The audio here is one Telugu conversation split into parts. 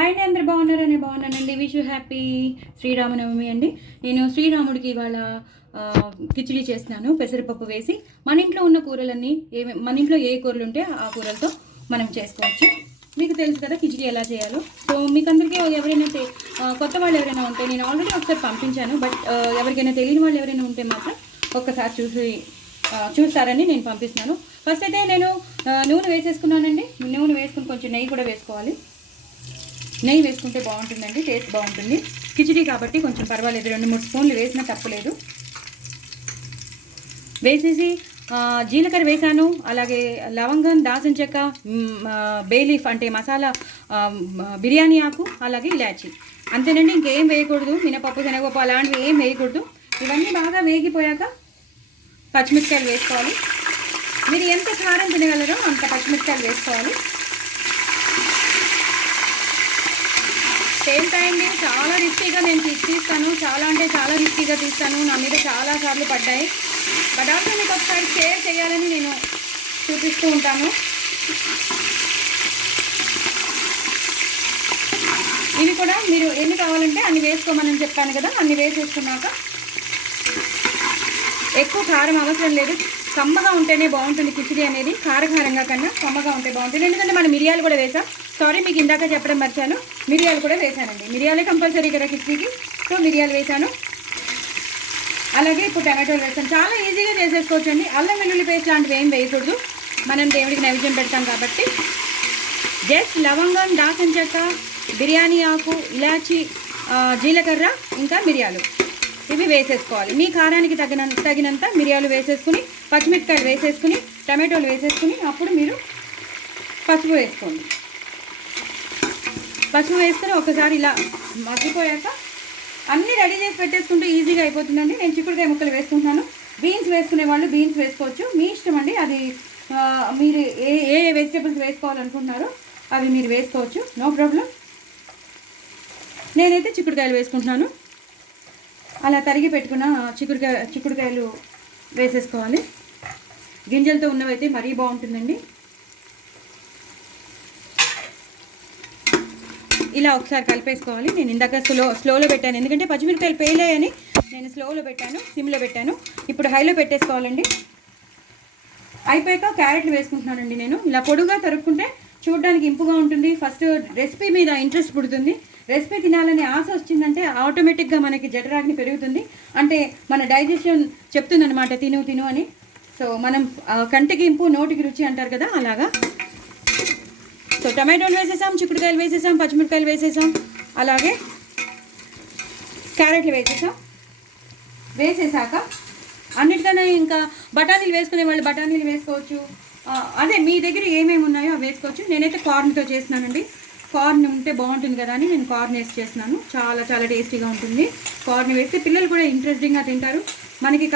హాయ్ అండి, అందరు బాగున్నారని బాగున్నానండి. విష్ యూ హ్యాపీ శ్రీరామనవమి అండి. నేను శ్రీరాముడికి ఇవాళ కిచిడి చేస్తున్నాను పెసరపప్పు వేసి. మన ఇంట్లో ఉన్న కూరలన్నీ మన ఇంట్లో ఏ కూరలు ఉంటే ఆ కూరలతో మనం చేసుకోవచ్చు. మీకు తెలుసు కదా కిచిడి ఎలా చేయాలో. సో మీకు అందరికీ ఎవరైనా కొత్త వాళ్ళు ఎవరైనా ఉంటే నేను ఆల్రెడీ ఒకసారి పంపించాను. బట్ ఎవరికైనా తెలియని వాళ్ళు ఎవరైనా ఉంటే మాత్రం ఒక్కసారి చూస్తారని నేను పంపిస్తున్నాను. ఫస్ట్ అయితే నేను నూనె వేసేసుకున్నానండి. నూనె వేసుకుని కొంచెం నెయ్యి కూడా వేసుకోవాలి. నెయ్యి వేసుకుంటే బాగుంటుందండి, టేస్ట్ బాగుంటుంది. కిచిడి కాబట్టి కొంచెం పర్వాలేదు, 2-3 స్పూన్లు వేసినా తప్పలేదు. వేసేసి జీలకర్ర వేసాను, అలాగే లవంగం, దాల్చిన చెక్క, బే లీఫ్ అంటే మసాలా, బిర్యానీ ఆకు, అలాగే ఇలాచి. అంతేనండి, ఇంకేం వేయకూడదు. మినపప్పు, శనగపప్పు అలాంటివి ఏం వేయకూడదు. ఇవన్నీ బాగా వేగిపోయాక పచ్చిమిరపకాయలు వేసుకోవాలి. మీరు ఎంత కారం తినగలరో అంత పచ్చిమిరపకాయలు వేసుకోవాలి. సేమ్ టైం చాలా రిస్కీగా నేను తీస్తాను, చాలా అంటే చాలా రిస్కీగా తీస్తాను. నా మీద చాలాసార్లు పడ్డాయి. బట్ ఆల్సో మీకు ఒకసారి షేర్ చేయాలని నేను చూపిస్తూ ఉంటాను. ఇవి కూడా మీరు ఎన్ని కావాలంటే అన్ని వేసుకోమని చెప్పాను కదా, అన్ని వేసేసుకున్నాక ఎక్కువ కారం అవసరం లేదు. కమ్మగా ఉంటేనే బాగుంటుంది కిచిడి అనేది, కారకారంగా కన్నా కమ్మగా ఉంటే బాగుంటుంది. ఎందుకంటే మనం మిరియాలు కూడా వేసాం. సారీ, మీకు ఇందాక చెప్పడం మర్చాను, మిరియాలు కూడా వేసానండి. మిరియాలే కంపల్సరీ కదా కిచిడికి, సో మిరియాలు వేసాను. అలాగే ఇప్పుడు టమాటోలు వేసాను. చాలా ఈజీగా చేసేసుకోవచ్చు అండి. అల్లం వెల్లుల్లి పేస్ట్ లాంటివి ఏం వేయకూడదు, మనం దేవుడికి నైవేద్యం పెడతాం కాబట్టి. జస్ట్ లవంగం, దాల్చిన చెక్క, బిర్యానీ ఆకు, ఇలాచి, జీలకర్ర, ఇంకా మిరియాలు ఇవి వేసేసుకోవాలి. మీ కారానికి తగినంత మిరియాలు వేసేసుకుని, పచ్చిమిరపకాయలు వేసేసుకుని, టమాటోలు వేసేసుకుని, అప్పుడు మీరు పసుపు వేసుకోండి. పసుపు వేసుకొని ఒకసారి ఇలా మగ్గిపోయాక అన్నీ రెడీ చేసి పెట్టేసుకుంటే ఈజీగా అయిపోతుందండి. నేను చిక్కుడుకాయ ముక్కలు వేసుకుంటున్నాను. బీన్స్ వేసుకునే వాళ్ళు బీన్స్ వేసుకోవచ్చు, మీ ఇష్టం అండి. అది మీరు ఏ వెజిటేబుల్స్ వేసుకోవాలనుకుంటున్నారో అవి మీరు వేసుకోవచ్చు, నో ప్రాబ్లం. నేనైతే చిక్కుడుకాయలు వేసుకుంటున్నాను. అలా తరిగి పెట్టుకున్న చిక్కుడుకాయలు వేసేసుకోవాలి. గింజలతో ఉన్నవైతే మరీ బాగుంటుందండి. ఇలా ఒకసారి కలిపేసుకోవాలి. నేను ఇందాక స్లోలో పెట్టాను, ఎందుకంటే పచ్చిమిరపకాయలు పేలాయని నేను స్లోలో పెట్టాను, సిమ్లో పెట్టాను. ఇప్పుడు హైలో పెట్టేసుకోవాలండి. అయిపోయాక క్యారెట్లు వేసుకుంటున్నానండి. నేను ఇలా పొడుగా తరుక్కుంటే చూడడానికి ఇంపుగా ఉంటుంది. ఫస్ట్ రెసిపీ మీద ఇంట్రెస్ట్ పుడుతుంది. రెసిపీ తినాలని ఆశ వచ్చిందంటే ఆటోమేటిక్గా మనకి జఠరాగ్ని పెరుగుతుంది. అంటే మన డైజెషన్ చెప్తుందనమాట తిను అని. సో మనం కంటికి ఇంపు నోటికి రుచి అంటారు కదా, అలాగా. సో టమాటోలు వేసేసాం, చిక్కుడుకాయలు వేసేసాం, పచ్చిమిరపకాయలు వేసేసాం, అలాగే క్యారెట్లు వేసేసాక అన్నిటికన్నా ఇంకా బఠానీలు వేసుకునే వాళ్ళు బఠానీలు వేసుకోవచ్చు. అదే మీ దగ్గర ఏమేమి ఉన్నాయో అవి వేసుకోవచ్చు. నేనైతే కార్న్తో చేస్తున్నానండి. కార్న్ ఉంటే బాగుంటుంది కదా అని నేను కార్న్ వేసి చేస్తున్నాను. చాలా చాలా టేస్టీగా ఉంటుంది. కార్న్ వేస్తే పిల్లలు కూడా ఇంట్రెస్టింగ్గా తింటారు. మనకి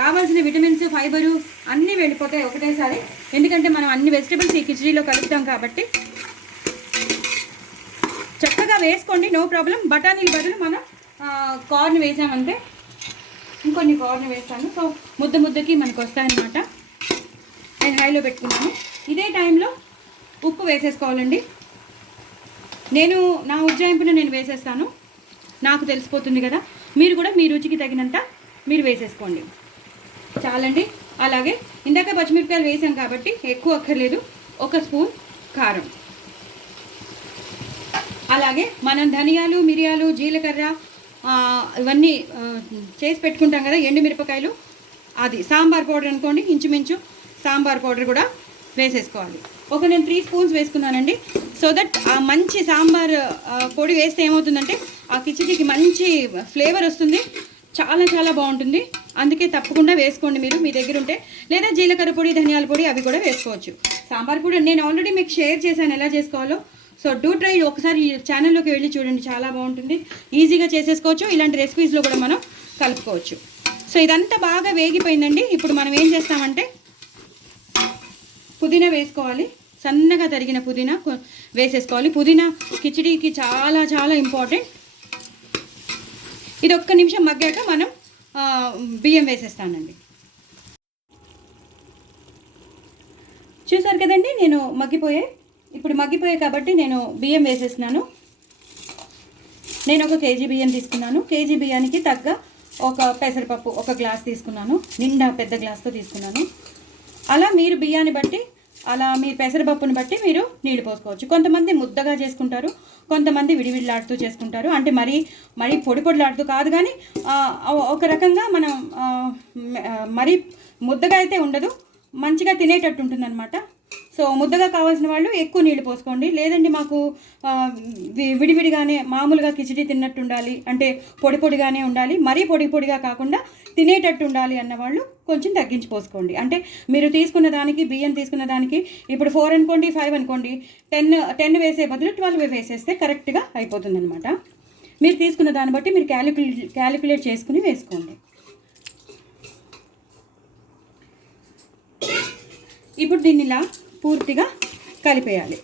రావాల్సిన విటమిన్స్, ఫైబరు అన్నీ వెళ్ళిపోతాయి ఒకటేసారి. ఎందుకంటే మనం అన్ని వెజిటబుల్స్ ఈ కిచిడీలో కలుపుతాం కాబట్టి చక్కగా వేసుకోండి, నో ప్రాబ్లం. బఠానీల బదులు మనం కార్న్ వేసామంటే ఇంకొన్ని కార్న్ వేస్తాను. సో ముద్దకి మనకు వస్తాయన్నమాట. నేను హైలో పెట్టుకున్నాను. ఇదే టైంలో ఉప్పు వేసేసుకోవాలండి. నేను నా ఉజ్జాయింపున నేను వేసేస్తాను, నాకు తెలిసిపోతుంది కదా. మీరు కూడా మీ రుచికి తగినంత మీరు వేసేసుకోండి, చాలండి. అలాగే ఇందాక పచ్చిమిరపకాయలు వేసాం కాబట్టి ఎక్కువ అక్కర్లేదు. 1 స్పూన్ కారం, అలాగే మనం ధనియాలు, మిరియాలు, జీలకర్ర ఇవన్నీ చేసి పెట్టుకుంటాం కదా, ఎండుమిరపకాయలు, అది సాంబార్ పౌడర్ అనుకోండి, ఇంచుమించు సాంబార్ పౌడర్ కూడా వేసేసుకోవాలి. నేను 3 స్పూన్స్ వేసుకున్నానండి. సో దట్ ఆ మంచి సాంబార్ పొడి వేస్తే ఏమవుతుందంటే ఆ కిచిడికి మంచి ఫ్లేవర్ వస్తుంది, చాలా చాలా బాగుంటుంది. అందుకే తప్పకుండా వేసుకోండి మీరు, మీ దగ్గర ఉంటే. లేదా జీలకర్ర పొడి, ధనియాల పొడి అవి కూడా వేసుకోవచ్చు. సాంబార్ పొడి నేను ఆల్రెడీ మీకు షేర్ చేశాను ఎలా చేసుకోవాలో. సో డూ ట్రై, ఒకసారి ఛానల్లోకి వెళ్ళి చూడండి, చాలా బాగుంటుంది. ఈజీగా చేసేసుకోవచ్చు. ఇలాంటి రెసిపీస్లో కూడా మనం కలుపుకోవచ్చు. సో ఇదంతా బాగా వేగిపోయిందండి. ఇప్పుడు మనం ఏం చేస్తామంటే పుదీనా వేసుకోవాలి. సన్నగా తరిగిన పుదీనా వేసేసుకోవాలి. పుదీనా కిచిడీకి చాలా చాలా ఇంపార్టెంట్. ఇది 1 నిమిషం మగ్గాక మనం బియ్యం వేసేస్తానండి. చూసారు కదండి, నేను మగ్గిపోయాయి. ఇప్పుడు మగ్గిపోయాయి కాబట్టి నేను బియ్యం వేసేస్తున్నాను. నేను 1 కేజీ బియ్యం తీసుకున్నాను. కేజీ బియ్యానికి తగ్గ ఒక పెసరపప్పు 1 గ్లాస్ తీసుకున్నాను. నిండా పెద్ద గ్లాస్తో తీసుకున్నాను. అలా మీరు బియ్యాన్ని బట్టి, అలా మీరు పెసరపప్పుని బట్టి మీరు నీళ్ళు పోసుకోవచ్చు. కొంతమంది ముద్దగా చేసుకుంటారు, కొంతమంది విడివిడిలాడుతూ చేసుకుంటారు. అంటే మరీ పొడి పొడిలాడుతూ కాదు, కానీ ఒక రకంగా మనం మరీ ముద్దగా అయితే ఉండదు, మంచిగా తినేటట్టు ఉంటుందన్నమాట. సో ముద్దగా కావాల్సిన వాళ్ళు ఎక్కువ నీళ్ళు పోసుకోండి. లేదండి మాకు విడివిడిగానే మామూలుగా కిచిడి తిన్నట్టు ఉండాలి, అంటే పొడి పొడిగానే ఉండాలి, మరీ పొడి పొడిగా కాకుండా తినేటట్టు ఉండాలి అన్నవాళ్ళు కొంచెం తగ్గించి పోసుకోండి. అంటే మీరు తీసుకున్న దానికి, బియ్యం తీసుకున్న దానికి ఇప్పుడు 4 అనుకోండి, 5 అనుకోండి, 10 వేసే బదులు 12 వేసేస్తే కరెక్ట్గా అయిపోతుంది అనమాట. మీరు తీసుకున్న దాన్ని బట్టి మీరు క్యాలిక్యులేట్ చేసుకుని వేసుకోండి. ఇప్పుడు దీన్ని ఇలా పూర్తిగా కలిపేయాలి,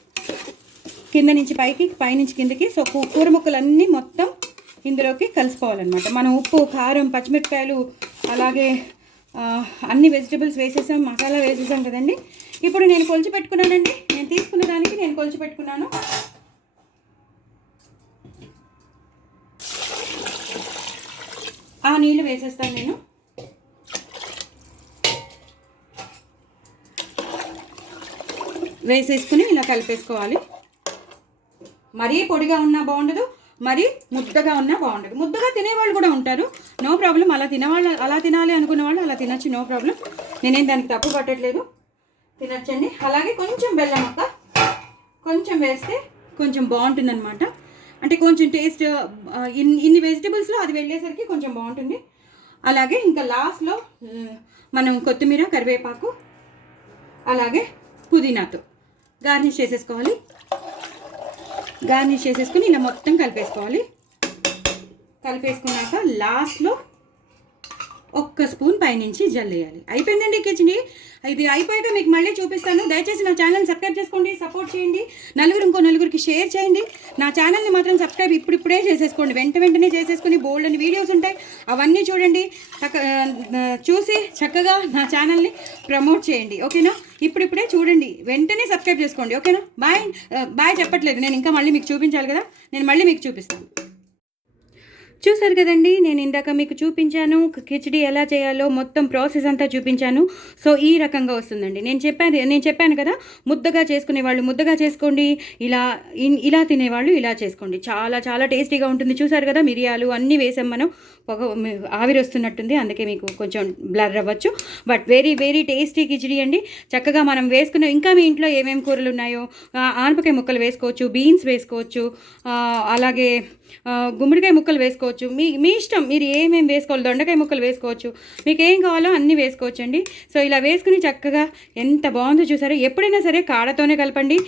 కింద నుంచి పైకి, పైనుంచి కిందకి. సో కూర ముక్కలన్నీ మొత్తం ఇందులోకి కలిసిపోవాలన్నమాట. మనం ఉప్పు, కారం, పచ్చిమిరపకాయలు, అలాగే అన్ని వెజిటబుల్స్ వేసేసాం, మసాలా వేసేసాం కదండి. ఇప్పుడు నేను కొలిచి పెట్టుకున్నానండి. నేను తీసుకున్న దానికి నేను కొలిచి పెట్టుకున్నాను. ఆ నీళ్ళు వేసేస్తాను నేను. వేసేసుకుని ఇలా కలిపేసుకోవాలి. మరీ పొడిగా ఉన్నా బాగుండదు, మరీ ముద్దగా ఉన్నా బాగుండదు. ముద్దగా తినేవాళ్ళు కూడా ఉంటారు, నో ప్రాబ్లం. అలా తినేవాళ్ళు, అలా తినాలి అనుకున్న వాళ్ళు అలా తినచ్చు, నో ప్రాబ్లం. నేనేం దానికి తప్పు పట్టట్లేదు, తినచ్చండి. అలాగే కొంచెం బెల్లం ముక్క కొంచెం వేస్తే కొంచెం బాగుంటుందన్నమాట. అంటే కొంచెం టేస్ట్ ఇన్ని వెజిటబుల్స్లో అది వెళ్ళేసరికి కొంచెం బాగుంటుంది. అలాగే ఇంకా లాస్ట్లో మనం కొత్తిమీర, కరివేపాకు, అలాగే పుదీనాతో గార్నిష్ చేసేసుకోవాలి. గార్నిష్ చేసేసుకుని ఇలా మొత్తం కలిపేసుకోవాలి. కలిపేసుకున్నాక లాస్ట్లో 1 స్పూన్ పైనుంచి జల్లేయాలి. అయిపోయిందండి కిచిడి. ఇది అయిపోయాక మీకు మళ్ళీ చూపిస్తాను. దయచేసి నా ఛానల్ని సబ్స్క్రైబ్ చేసుకోండి, సపోర్ట్ చేయండి, ఇంకో నలుగురికి షేర్ చేయండి. నా ఛానల్ని మాత్రం సబ్స్క్రైబ్ ఇప్పుడిప్పుడే చేసేసుకోండి, వెంటనే చేసేసుకుని బోల్డ్ అని వీడియోస్ ఉంటాయి, అవన్నీ చూడండి. చూసి చక్కగా నా ఛానల్ని ప్రమోట్ చేయండి, ఓకేనా? ఇప్పుడిప్పుడే చూడండి, వెంటనే సబ్స్క్రైబ్ చేసుకోండి, ఓకేనా? బాయ్ చెప్పట్లేదు, నేను ఇంకా మళ్ళీ మీకు చూపించాలి కదా, నేను మళ్ళీ మీకు చూపిస్తాను. చూసారు కదండి, నేను ఇందాక మీకు చూపించాను కిచిడి ఎలా చేయాలో, మొత్తం ప్రాసెస్ అంతా చూపించాను. సో ఈ రకంగా వస్తుందండి. నేను చెప్పాను కదా, ముద్దగా చేసుకునే వాళ్ళు ముద్దగా చేసుకోండి, ఇలా తినేవాళ్ళు ఇలా చేసుకోండి. చాలా చాలా టేస్టీగా ఉంటుంది. చూసారు కదా, మిరియాలు అన్నీ వేసాం మనం. ఆవిరి వస్తున్నట్టుంది, అందుకే మీకు కొంచెం బ్లర్ అవ్వచ్చు, but very very tasty khichdi అండి. చక్కగా మనం వేసుకున్న, ఇంకా మీ ఇంట్లో ఏమేమి కూరలు ఉన్నాయో, ఆనపకాయ ముక్కలు వేసుకోవచ్చు, బీన్స్ వేసుకోవచ్చు, అలాగే గుమ్మడికాయ ముక్కలు వేసుకోవచ్చు, మీ ఇష్టం, మీరు ఏమేమి వేసుకోవాలి, దొండకాయ ముక్కలు వేసుకోవచ్చు, మీకు ఏం కావాలో అన్నీ వేసుకోవచ్చండి. సో ఇలా వేసుకుని చక్కగా ఎంత బాగుందో చూసారు. ఎప్పుడైనా సరే కాడతోనే కలపండి,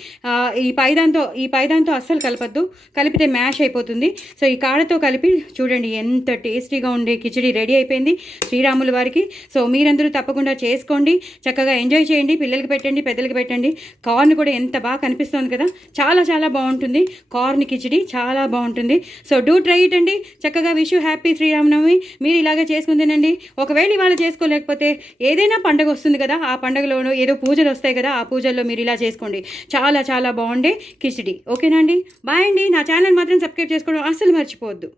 ఈ పైదాంతో అస్సలు కలపద్దు, కలిపితే మ్యాష్ అయిపోతుంది. సో ఈ కాడతో కలిపి చూడండి, ఎంత టేస్టీగా ఉండే కిచిడి రెడీ అయిపోయింది శ్రీరాముల వారికి. సో మీరందరూ తప్పకుండా చేసుకోండి, చక్కగా ఎంజాయ్ చేయండి, పిల్లలకి పెట్టండి, పెద్దలకి పెట్టండి. కార్న్ కూడా ఎంత బాగా కనిపిస్తుంది కదా, చాలా చాలా బాగుంటుంది కార్న్ కిచిడి, చాలా బాగుంటుంది. సో డూ ట్రై ఇట్ అండి. చక్కగా విష్ యూ హ్యాపీ శ్రీరామనవమి. మీరు ఇలాగే చేసుకుని తినండి. ఒకవేళ ఇవాళ చేసుకోలేకపోతే ఏదైనా పండుగ వస్తుంది కదా, ఆ పండుగలోనూ ఏదో పూజలు వస్తాయి కదా, ఆ పూజల్లో మీరు ఇలా చేసుకోండి. చాలా చాలా బాగుండే కిచిడి, ఓకేనా అండి? బాయ్ అండి. నా ఛానల్ మాత్రం సబ్స్క్రైబ్ చేసుకోవడం అస్సలు మర్చిపోవద్దు.